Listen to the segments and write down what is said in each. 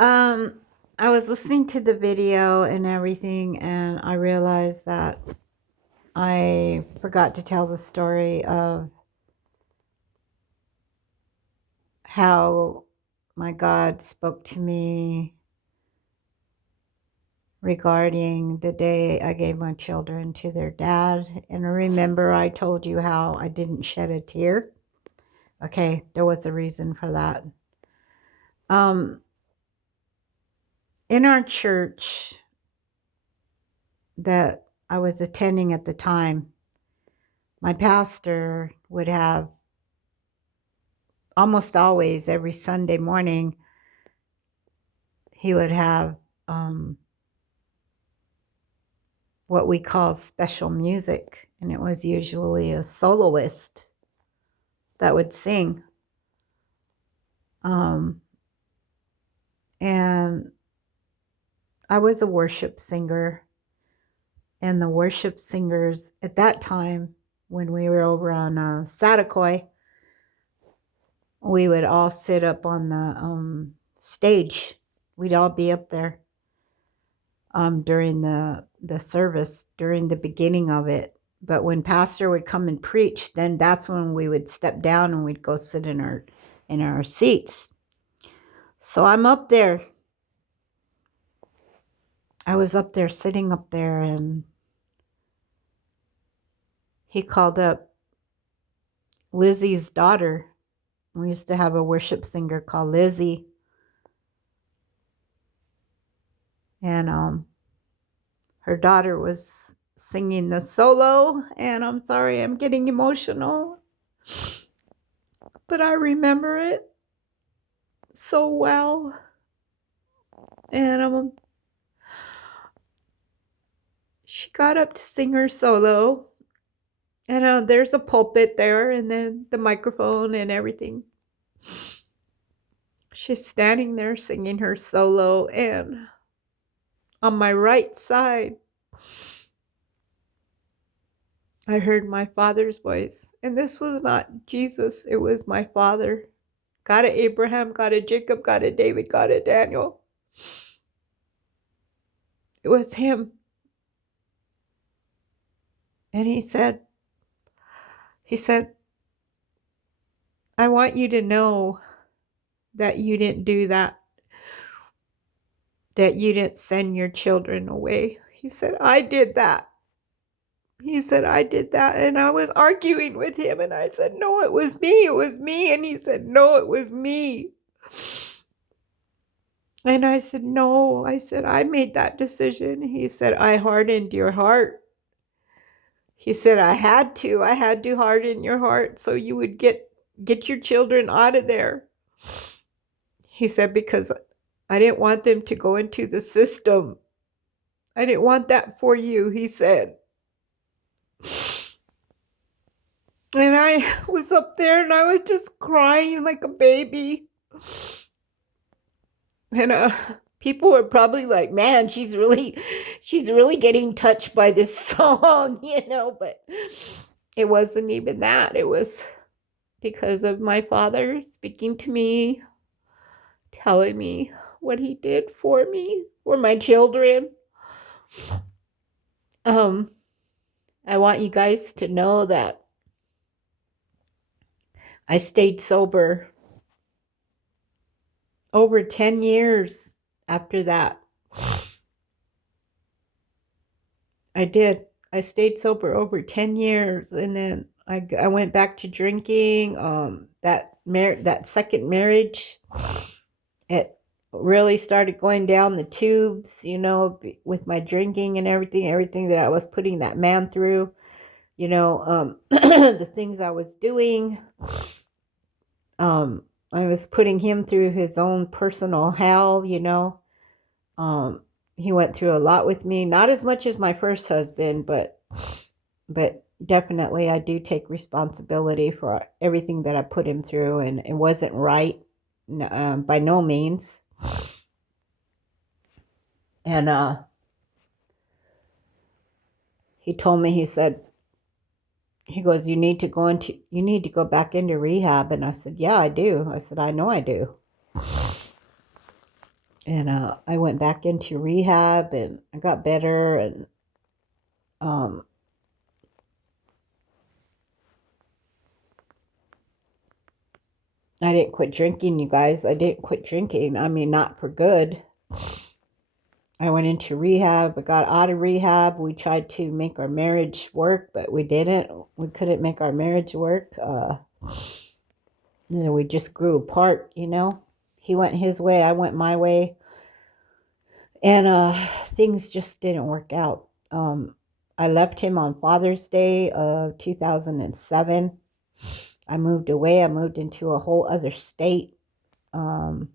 Um, I was listening to the video and everything, and I realized that I forgot to tell the story of how my God spoke to me regarding the day I gave my children to their dad. And remember, I told you how I didn't shed a tear. Okay, there was a reason for that. Um, in our church that I was attending at the time, my pastor would have almost always every Sunday morning, he would have what we call special music. And it was usually a soloist that would sing. Um, and I was a worship singer. And the worship singers at that time, when we were over on Satakoy, we would all sit up on the stage. We'd all be up there during the service, during the beginning of it. But when pastor would come and preach, then that's when we would step down and we'd go sit in our seats. So I'm up there. I was up there, sitting up there, and he called up Lizzie's daughter. We used to have a worship singer called Lizzie. And her daughter was singing the solo, and I'm sorry, I'm getting emotional, but I remember it so well. And she got up to sing her solo, and there's a pulpit there, and then the microphone and everything. She's standing there singing her solo, and on my right side, I heard my Father's voice. And this was not Jesus, it was my Father. God of Abraham, God of Jacob, God of David, God of Daniel. It was him. And he said, I want you to know that you didn't do that you didn't send your children away. He said, I did that. He said, I did that. And I was arguing with him, and I said, no, it was me. It was me. And he said, no, it was me. And I said, no. I said, I made that decision. He said, I hardened your heart. He said, I had to harden your heart so you would get your children out of there. He said, because I didn't want them to go into the system. I didn't want that for you, he said. And I was up there and I was just crying like a baby. And people were probably like, man, she's really getting touched by this song, but it wasn't even that. It was because of my Father speaking to me, telling me what he did for me, for my children. I want you guys to know that I stayed sober over 10 years after that. I did. I stayed sober over 10 years, and then I went back to drinking. That second marriage, it really started going down the tubes, with my drinking and everything that I was putting that man through, the things I was doing. I was putting him through his own personal hell, he went through a lot with me, not as much as my first husband, but definitely I do take responsibility for everything that I put him through, and it wasn't right, by no means. And he told me, he goes, you need to go back into rehab. And I said, yeah, I do. I said, I know I do. And I went back into rehab and I got better. And um, I didn't quit drinking, you guys. I didn't quit drinking. I mean, not for good. I went into rehab. I got out of rehab. We tried to make our marriage work, but we didn't. We couldn't make our marriage work. We just grew apart, you know. He went his way, I went my way. And things just didn't work out. I left him on Father's Day of 2007. I moved away. I moved into a whole other state. Um,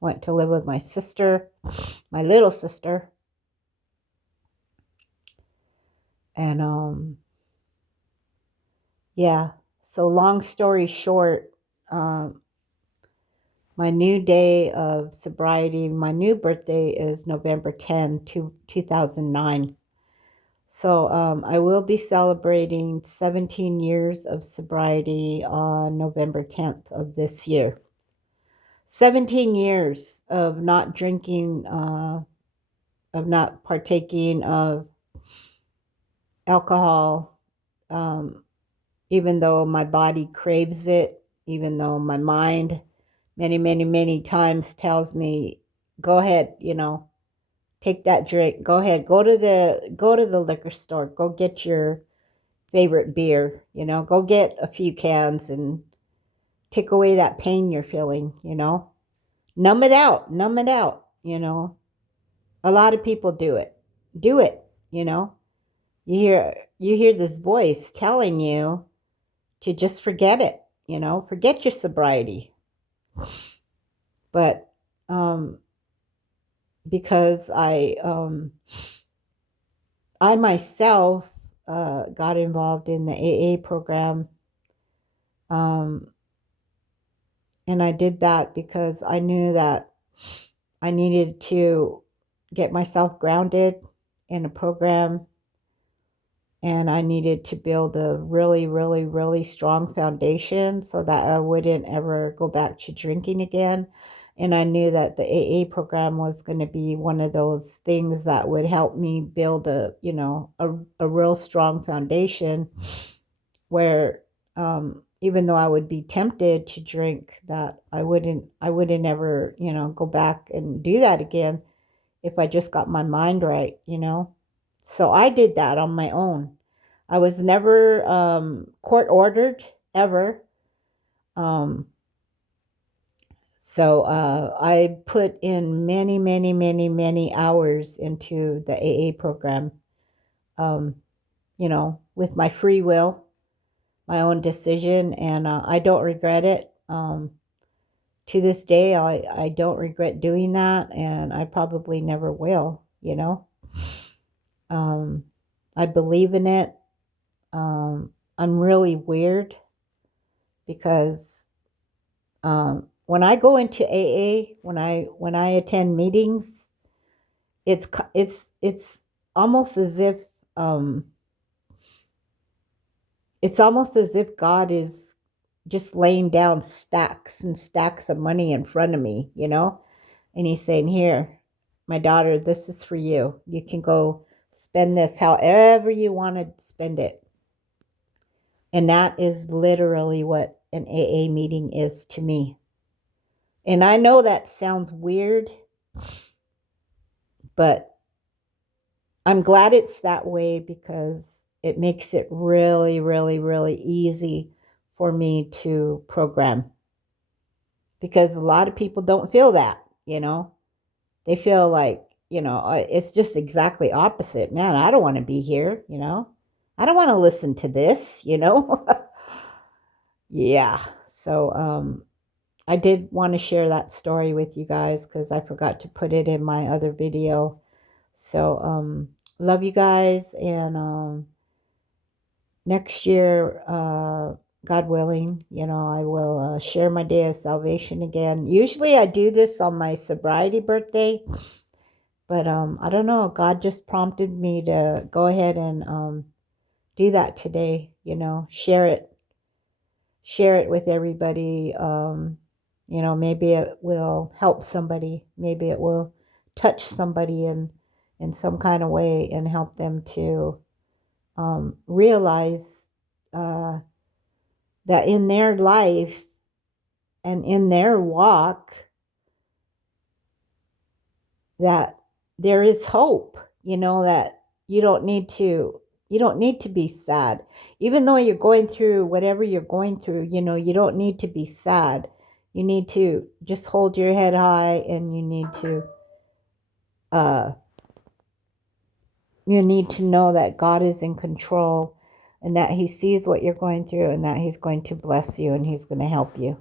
Went to live with my sister, my little sister. And yeah, so long story short, um, my new day of sobriety, my new birthday is November 10, 2009. So I will be celebrating 17 years of sobriety on November 10th of this year. 17 years of not drinking, of not partaking of alcohol, um, even though my body craves it, even though my mind many, many, many times tells me, go ahead, take that drink. Go ahead, go to the liquor store, go get your favorite beer, go get a few cans and take away that pain you're feeling. Numb it out. A lot of people do it, you know. You hear this voice telling you to just forget it, forget your sobriety. But um because I myself got involved in the AA program. um And I did that because I knew that I needed to get myself grounded in a program, and I needed to build a really, really, really strong foundation so that I wouldn't ever go back to drinking again. And I knew that the AA program was going to be one of those things that would help me build a real strong foundation where, even though I would be tempted to drink, that I wouldn't ever, go back and do that again if I just got my mind right. So I did that on my own. I was never court ordered ever. Um, so I put in many, many, many, many hours into the AA program, um, with my free will, my own decision, and I don't regret it. To this day, I don't regret doing that, and I probably never will. Um, I believe in it. I'm really weird because when I go into AA, when I attend meetings, it's almost as if um, it's almost as if God is just laying down stacks and stacks of money in front of me. And he's saying, here, my daughter, this is for you. You can go spend this however you want to spend it. And that is literally what an AA meeting is to me. And I know that sounds weird, but I'm glad it's that way because it makes it really, really, really easy for me to program. Because a lot of people don't feel that. They feel like, it's just exactly opposite. Man, I don't want to be here. I don't want to listen to this. Yeah. So I did want to share that story with you guys because I forgot to put it in my other video. So love you guys, and next year, God willing, I will share my day of salvation again. Usually I do this on my sobriety birthday, but I don't know. God just prompted me to go ahead and do that today. Share it with everybody. Maybe it will help somebody. Maybe it will touch somebody in some kind of way and help them to realize uh, that in their life and in their walk, that there is hope, that you don't need to be sad. Even though you're going through whatever you're going through, you don't need to be sad. You need to just hold your head high, and uh you need to know that God is in control, and that he sees what you're going through, and that he's going to bless you, and he's going to help you.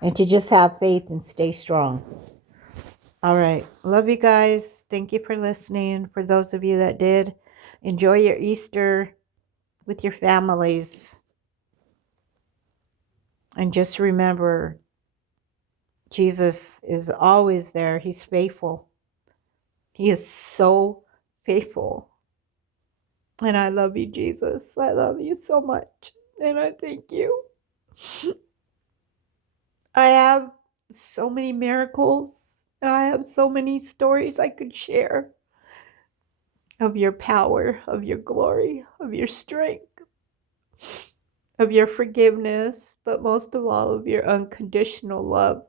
And to just have faith and stay strong. All right. Love you guys. Thank you for listening. For those of you that did, enjoy your Easter with your families. And just remember, Jesus is always there. He's faithful. He is so faithful. And I love you, Jesus. I love you so much. And I thank you. I have so many miracles. And I have so many stories I could share of your power, of your glory, of your strength, of your forgiveness, but most of all, of your unconditional love